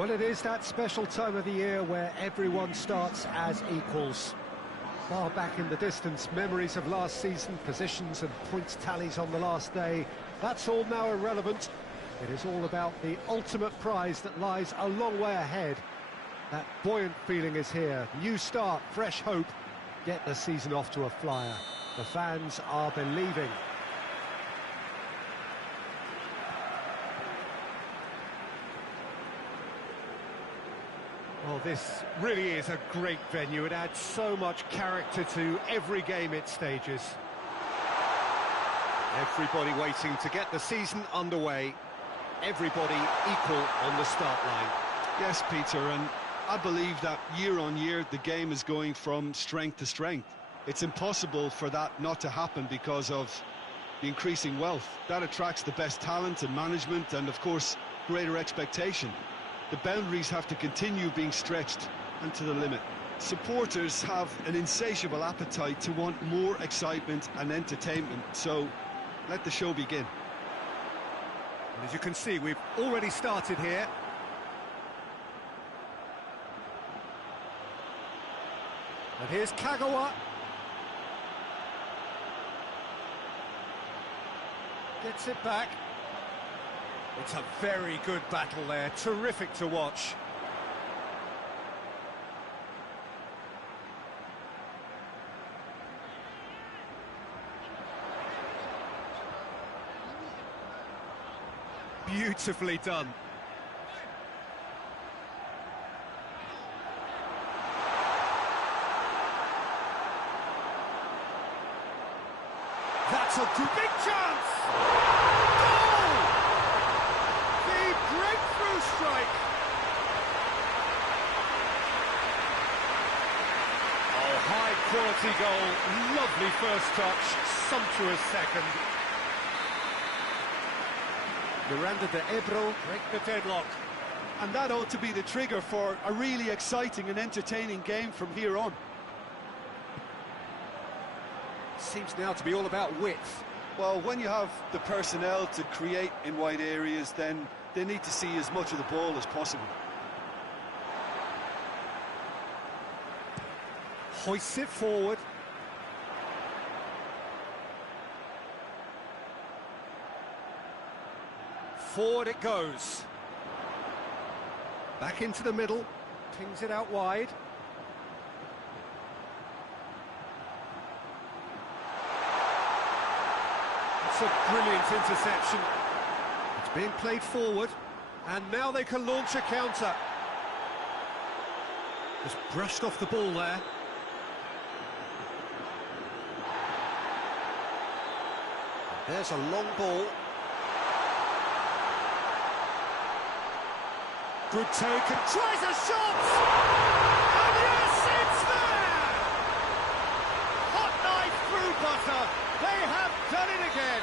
Well, it is that special time of the year where everyone starts as equals. Far back in the distance, memories of last season, positions and points tallies on the last day, that's all now irrelevant. It is all about the ultimate prize that lies a long way ahead. That buoyant feeling is here. New start, fresh hope. Get the season off to a flyer. The fans are believing. Well, this really is a great venue. It adds so much character to every game it stages. Everybody waiting to get the season underway. Everybody equal on the start line. Yes, Peter, and I believe that year on year the game is going from strength to strength. It's impossible for that not to happen because of the increasing wealth. That attracts the best talent and management and, of course, greater expectation. The boundaries have to continue being stretched and to the limit. Supporters have an insatiable appetite to want more excitement and entertainment, so let the show begin. And as you can see, we've already started here. And here's Kagawa. Gets it back. It's a very good battle there, terrific to watch. Beautifully done. That's a good big chance! Goal! The breakthrough strike! Oh, high quality goal, lovely first touch, sumptuous second. Miranda de Ebro break the deadlock. And that ought to be the trigger for a really exciting and entertaining game from here on. Seems now to be all about width. Well, when you have the personnel to create in wide areas, then they need to see as much of the ball as possible. Hoists it forward. Forward it goes. Back into the middle. Pings it out wide. It's a brilliant interception. It's being played forward. And now they can launch a counter. Just brushed off the ball there. There's a long ball. Good take and tries a shot! And yes, it's there! Hot knife through butter. They have done it again.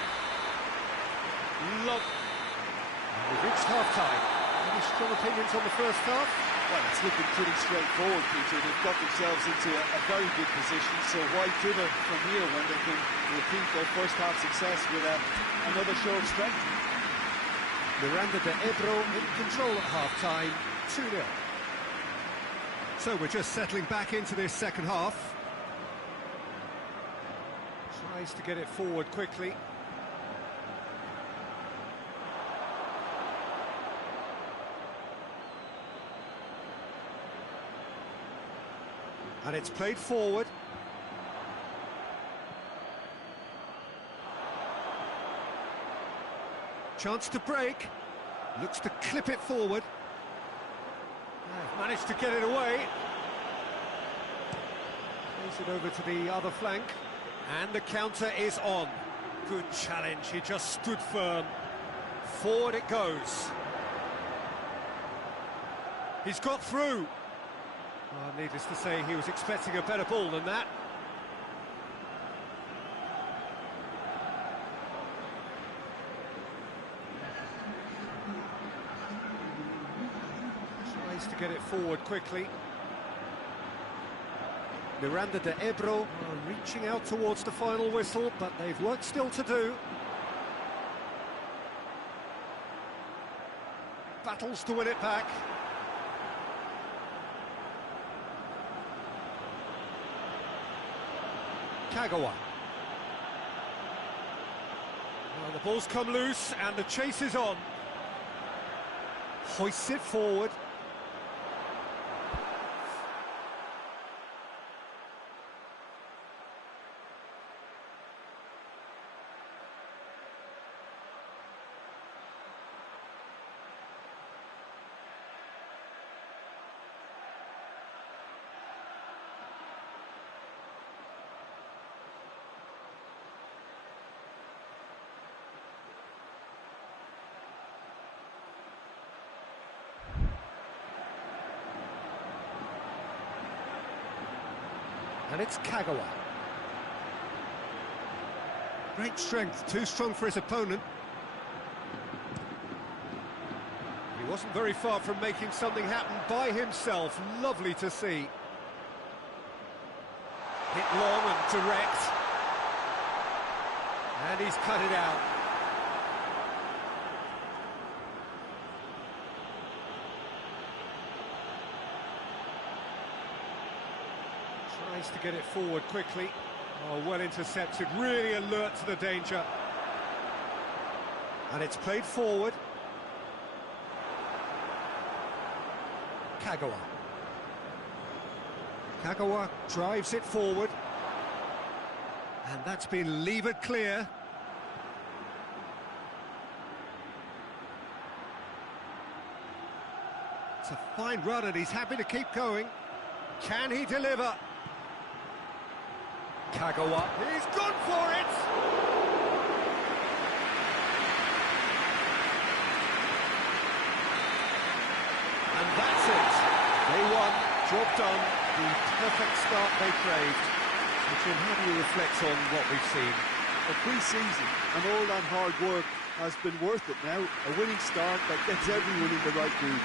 Love. We've reached half-time. Any strong opinions on the first half? Well, it's looking pretty straightforward, Peter. They've got themselves into a very good position, so why pivot from here when they can repeat their first half success with another show of strength? Miranda de Ebro in control at half-time, 2-0. So we're just settling back into this second half. Tries to get it forward quickly. And it's played forward. Chance to break. Looks to clip it forward. Managed to get it away. Plays it over to the other flank. And the counter is on. Good challenge, he just stood firm. Forward it goes. He's got through. Well, needless to say, he was expecting a better ball than that. Tries to get it forward quickly. Miranda de Ebro are reaching out towards the final whistle, but they've work still to do. Battles to win it back. Kagawa. Well, the ball's come loose and the chase is on. Hoists it forward. And it's Kagawa. Great strength, too strong for his opponent. He wasn't very far from making something happen by himself. Lovely to see. Hit long and direct. And he's cut it out. Tries to get it forward quickly. Oh, well intercepted, really alert to the danger. And it's played forward. Kagawa. Kagawa drives it forward. And that's been levered clear. It's a fine run and he's happy to keep going. Can he deliver? Kagawa, he's gone for it! And that's it. They won, job done, the perfect start they craved. So Jim, how do you reflect on what we've seen? A pre-season and all that hard work has been worth it now. A winning start that gets everyone in the right mood.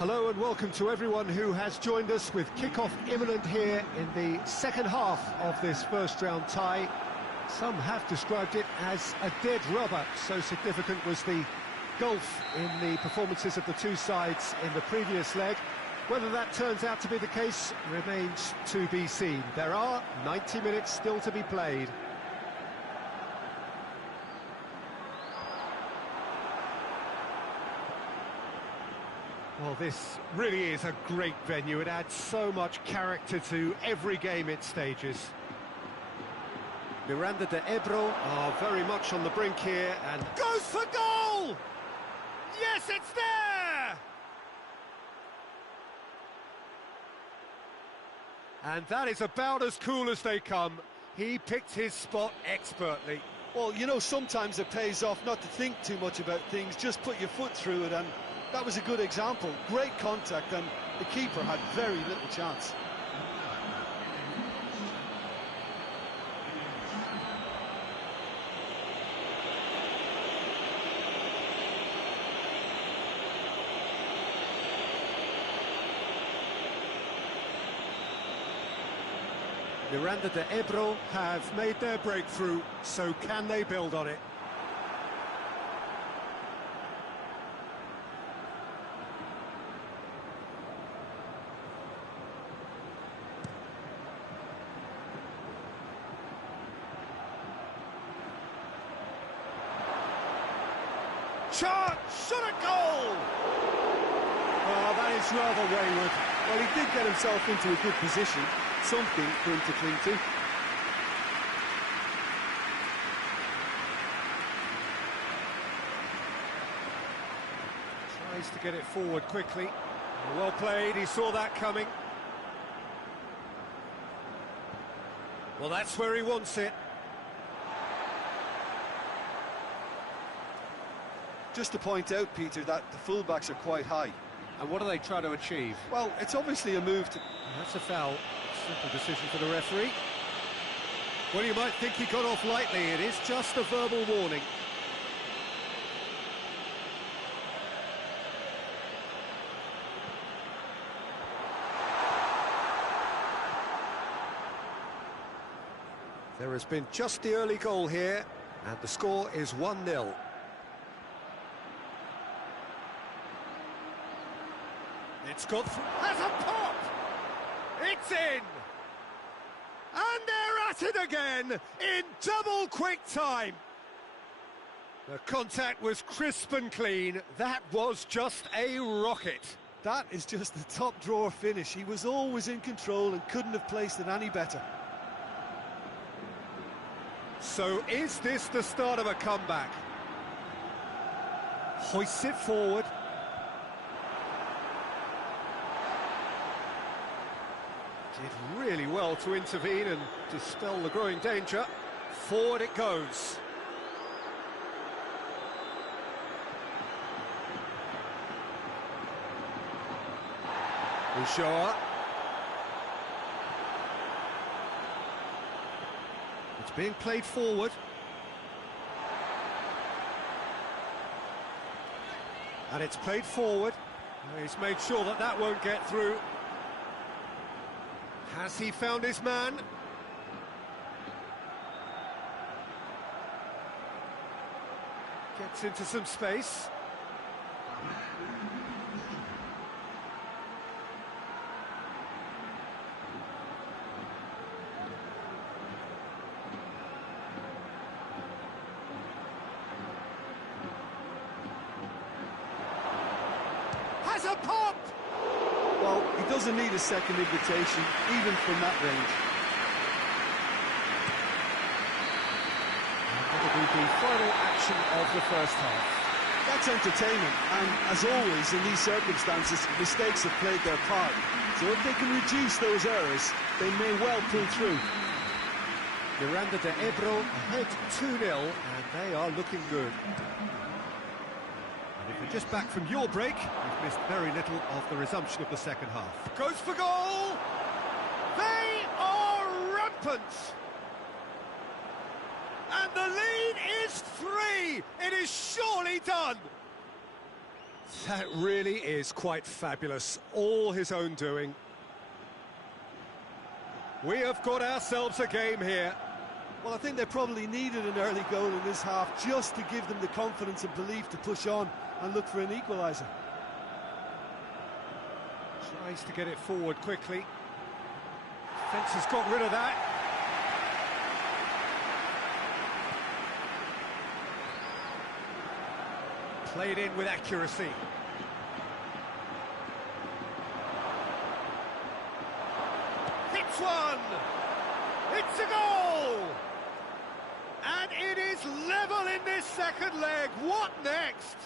Hello and welcome to everyone who has joined us with kick-off imminent here in the second half of this first round tie. Some have described it as a dead rubber, so significant was the gulf in the performances of the two sides in the previous leg. Whether that turns out to be the case remains to be seen. There are 90 minutes still to be played. Well, this really is a great venue. It adds so much character to every game it stages. Miranda de Ebro are very much on the brink here and goes for goal! Yes, it's there! And that is about as cool as they come. He picked his spot expertly. Well, you know, sometimes it pays off not to think too much about things, just put your foot through it, and that was a good example. Great contact, and the keeper had very little chance. Miranda de Ebro have made their breakthrough, so can they build on it? Shot! Shot a goal! Oh, that is rather wayward. Well, he did get himself into a good position, something for him to cling to. Tries to get it forward quickly. Well played, he saw that coming. Well, that's where he wants it. Just to point out, Peter, that the fullbacks are quite high. And what are they trying to achieve? Well, it's obviously a move to... That's a foul. Simple decision for the referee. Well, you might think he got off lightly. It is just a verbal warning. There has been just the early goal here, and the score is 1-0. It's got through. Has a pop! It's in! And they're at it again in double quick time. The contact was crisp and clean. That was just a rocket. That is just the top drawer finish. He was always in control and couldn't have placed it any better. So is this the start of a comeback? Hoists it forward. Did really well to intervene and dispel the growing danger. Forward it goes. Ulloa. It's being played forward. And it's played forward. He's made sure that that won't get through. Has he found his man? Gets into some space. Has a pop! Well, he doesn't need a second invitation, even from that range. And that'll be the final action of the first half. That's entertainment, and as always in these circumstances, mistakes have played their part. So if they can reduce those errors, they may well pull through. Miranda de Ebro ahead 2-0, and they are looking good. And if you're just back from your break, you've missed very little of the resumption of the second half. Goes for goal! They are rampant! And the lead is 3! It is surely done! That really is quite fabulous. All his own doing. We have got ourselves a game here. Well, I think they probably needed an early goal in this half just to give them the confidence and belief to push on and look for an equaliser. Tries to get it forward quickly. Defence has got rid of that. Played in with accuracy. Hits one! It's a goal! And it is level in this second leg. What next?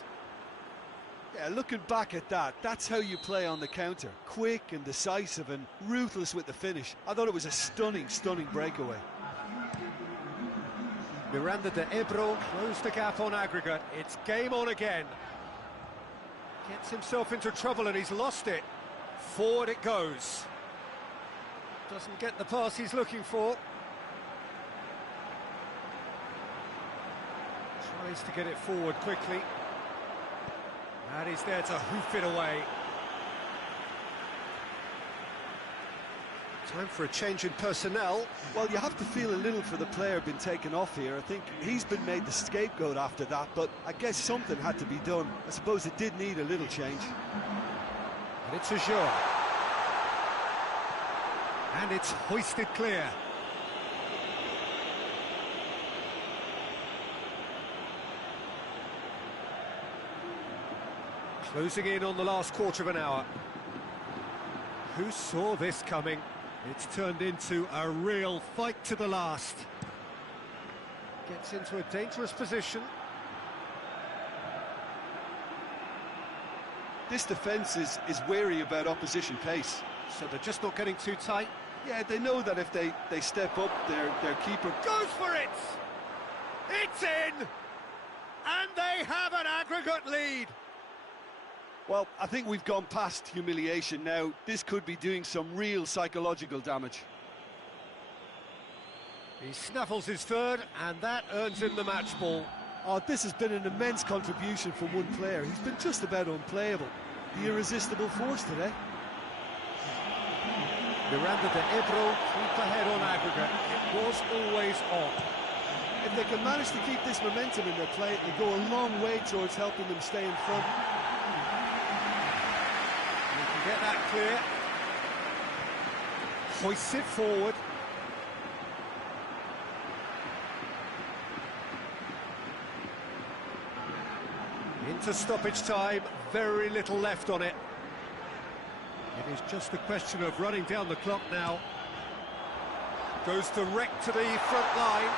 Yeah, looking back at that, that's how you play on the counter. Quick and decisive and ruthless with the finish. I thought it was a stunning, stunning breakaway. Miranda de Ebro closed the gap on aggregate. It's game on again. Gets himself into trouble and he's lost it. Forward it goes. Doesn't get the pass he's looking for. Tries to get it forward quickly. And he's there to hoof it away. Time for a change in personnel. Well, you have to feel a little for the player being taken off here. I think he's been made the scapegoat after that, but I guess something had to be done. I suppose it did need a little change. And it's a Joe. And it's hoisted clear. Closing in on the last quarter of an hour. Who saw this coming? It's turned into a real fight to the last. Gets into a dangerous position. This defence is wary about opposition pace. So they're just not getting too tight. Yeah, they know that if they step up, their keeper Goes for it! It's in! And they have an aggregate lead. Well, I think we've gone past humiliation now. This could be doing some real psychological damage. He snaffles his third, and that earns him the match ball. Oh, this has been an immense contribution from one player. He's been just about unplayable. The irresistible force today. Miranda de Ebro keep ahead on aggregate. It was always on. If they can manage to keep this momentum in their play, it'll go a long way towards helping them stay in front. Get that clear. Hoists it forward. Into stoppage time, very little left on it. It is just a question of running down the clock now. Goes direct to the front line.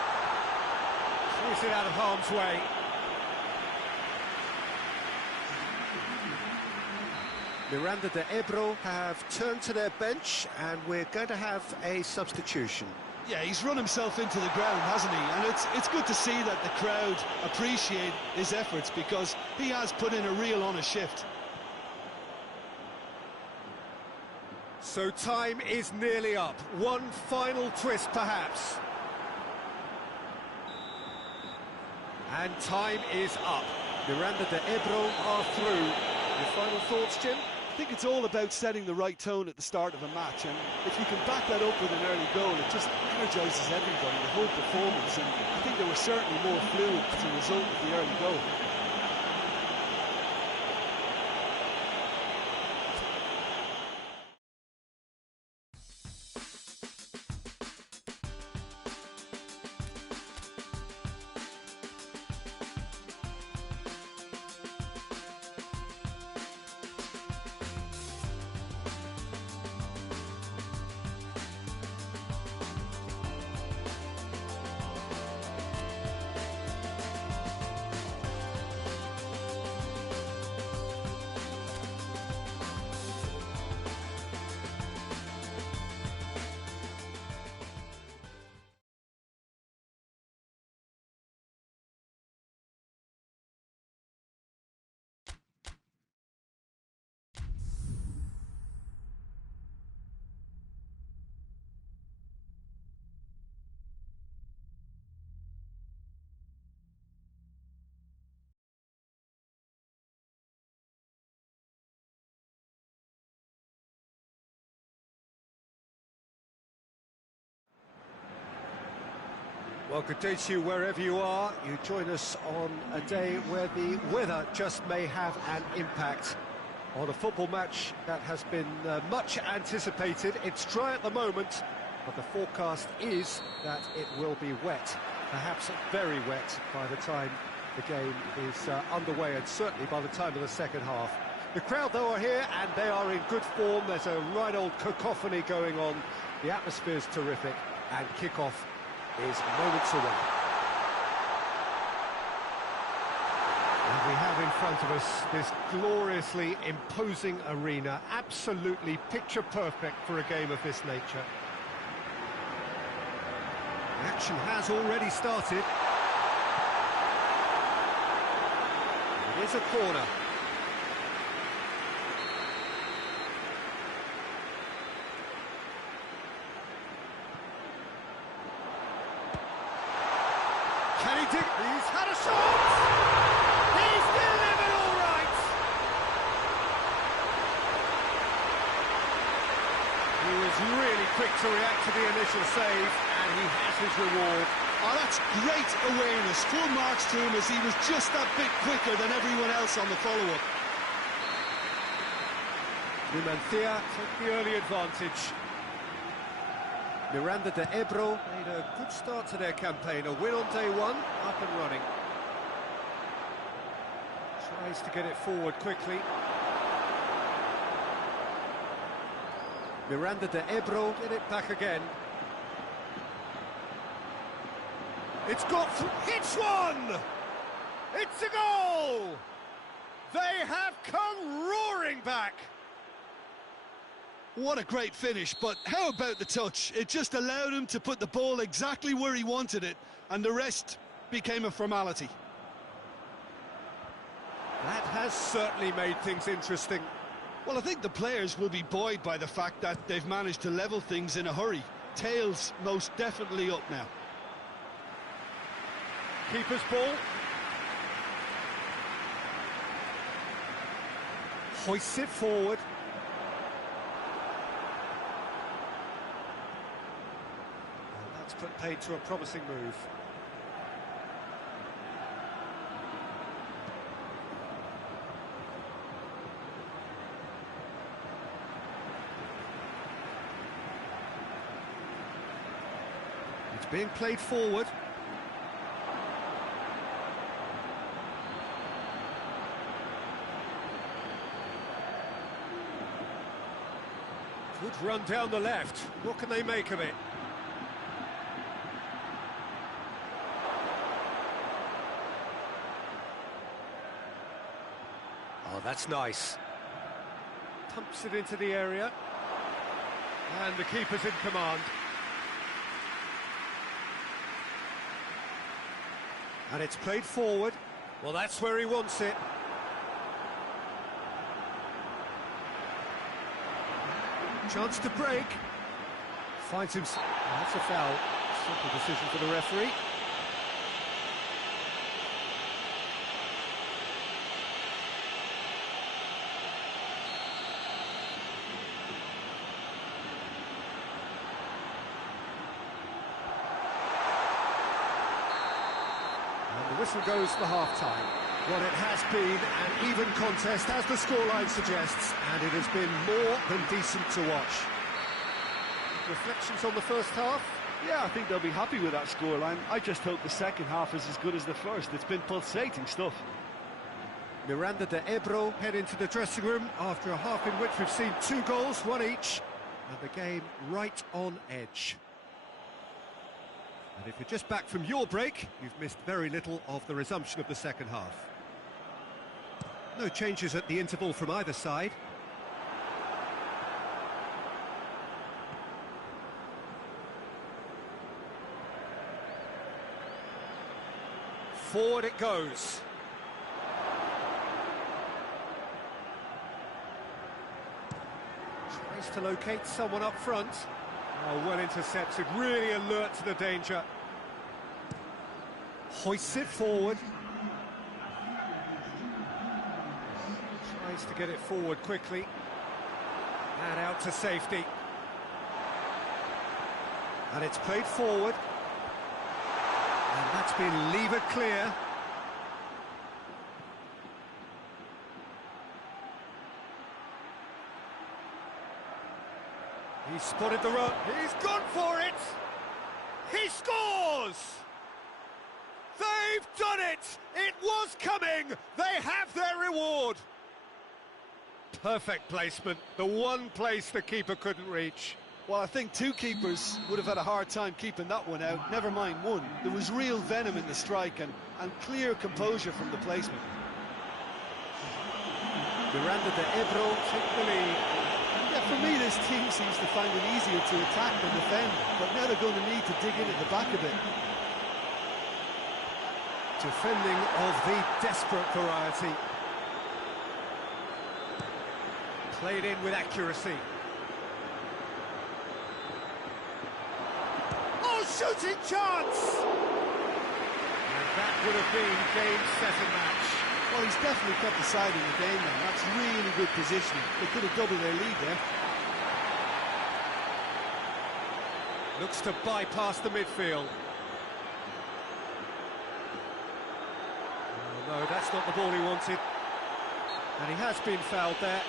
Clears it out of harm's way. Miranda de Ebro have turned to their bench, and we're going to have a substitution. Yeah, he's run himself into the ground, hasn't he? And it's good to see that the crowd appreciate his efforts, because he has put in a real honest shift. So time is nearly up. One final twist, perhaps. And time is up. Miranda de Ebro are through. Your final thoughts, Jim? I think it's all about setting the right tone at the start of a match, and if you can back that up with an early goal, it just energises everybody, the whole performance, and I think they were certainly more fluid as a result of the early goal. Well, good day to you wherever you are. You join us on a day where the weather just may have an impact on a football match that has been much anticipated. It's dry at the moment, but the forecast is that it will be wet, perhaps very wet by the time the game is underway, and certainly by the time of the second half. The crowd, though, are here, and they are in good form. There's a right old cacophony going on. The atmosphere's terrific, and kick-off is moments away. And we have in front of us this gloriously imposing arena, absolutely picture perfect for a game of this nature. The action has already started. It is a corner. Can he dig? He's had a shot! He's delivered all right! He was really quick to react to the initial save, and he has his reward. Oh, that's great awareness. Full marks to him, as he was just that bit quicker than everyone else on the follow-up. Numancia took the early advantage. Miranda de Ebro made a good start to their campaign. A win on day one, up and running. Tries to get it forward quickly. Miranda de Ebro get it back again. It's got hits one! It's a goal! They have come roaring back! What a great finish, but how about the touch? It just allowed him to put the ball exactly where he wanted it, and the rest became a formality. That has certainly made things interesting. Well, I think the players will be buoyed by the fact that they've managed to level things in a hurry. Tails most definitely up now. Keeper's ball. Hoists it forward. That's put paid to a promising move. It's being played forward. Good run down the left. What can they make of it? Oh, that's nice. Pumps it into the area. And the keeper's in command. And it's played forward. Well, that's where he wants it. Chance to break. Finds him. Oh, that's a foul. Simple decision for the referee. And the whistle goes for half-time. Well, it has been an even contest, as the scoreline suggests, and it has been more than decent to watch. Reflections on the first half? Yeah, I think they'll be happy with that scoreline. I just hope the second half is as good as the first. It's been pulsating stuff. Miranda de Ebro head into the dressing room after a half in which we've seen 2 goals, 1 each, and the game right on edge. And if you're just back from your break, you've missed very little of the resumption of the second half. No changes at the interval from either side. Forward it goes. Tries to locate someone up front. Oh, well intercepted, really alert to the danger. Hoists it forward. Tries to get it forward quickly. And out to safety. And it's played forward. That's been levered clear. He's spotted the run. He's gone for it. He scores! They've done it! It was coming! They have their reward! Perfect placement, the one place the keeper couldn't reach. Well, I think two keepers would have had a hard time keeping that one out, never mind one. There was real venom in the strike and clear composure from the placement. Miranda de Ebro took the lead. Yeah, for me, this team seems to find it easier to attack than defend, but now they're going to need to dig in at the back a bit. Defending of the desperate variety. Played in with accuracy. Oh, shooting chance! And that would have been game, set and match. Well, he's definitely kept the side in the game now. That's really good positioning. They could have doubled their lead there. Looks to bypass the midfield. Oh, no, that's not the ball he wanted. And he has been fouled there.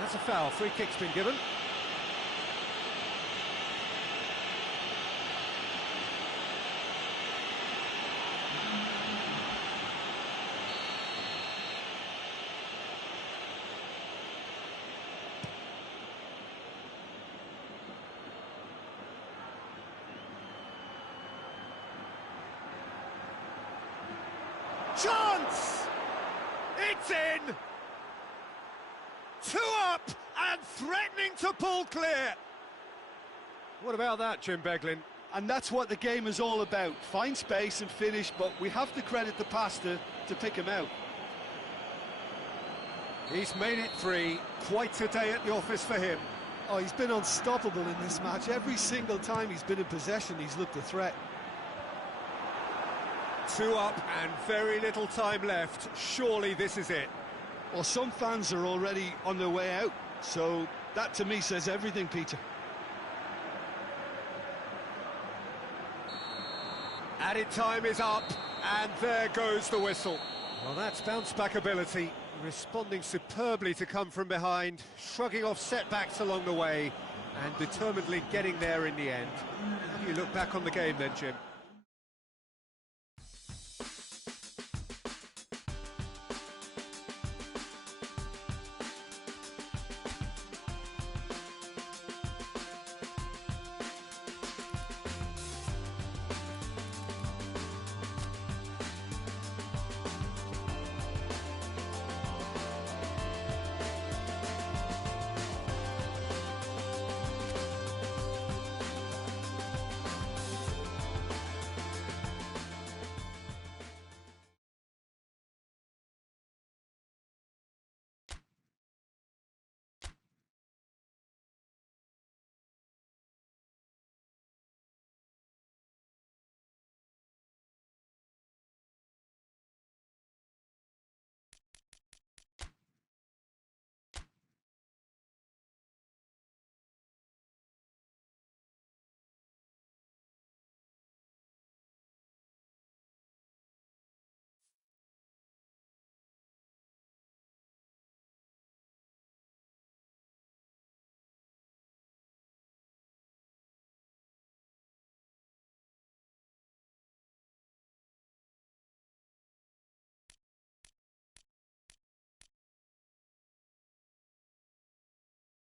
That's a foul. Free kick's been given. Chance! It's in! Two up and threatening to pull clear. What about that, Jim Beglin? And that's what the game is all about. Find space and finish, but we have to credit the passer to pick him out. He's made it free. Quite a day at the office for him. Oh, he's been unstoppable in this match. Every single time he's been in possession, he's looked a threat. Two up and very little time left. Surely this is it. Well, some fans are already on their way out, so that to me says everything, Peter. Added time is up, and there goes the whistle. Well, that's bounce-back ability, responding superbly to come from behind, shrugging off setbacks along the way, and determinedly getting there in the end. How do you look back on the game then, Jim?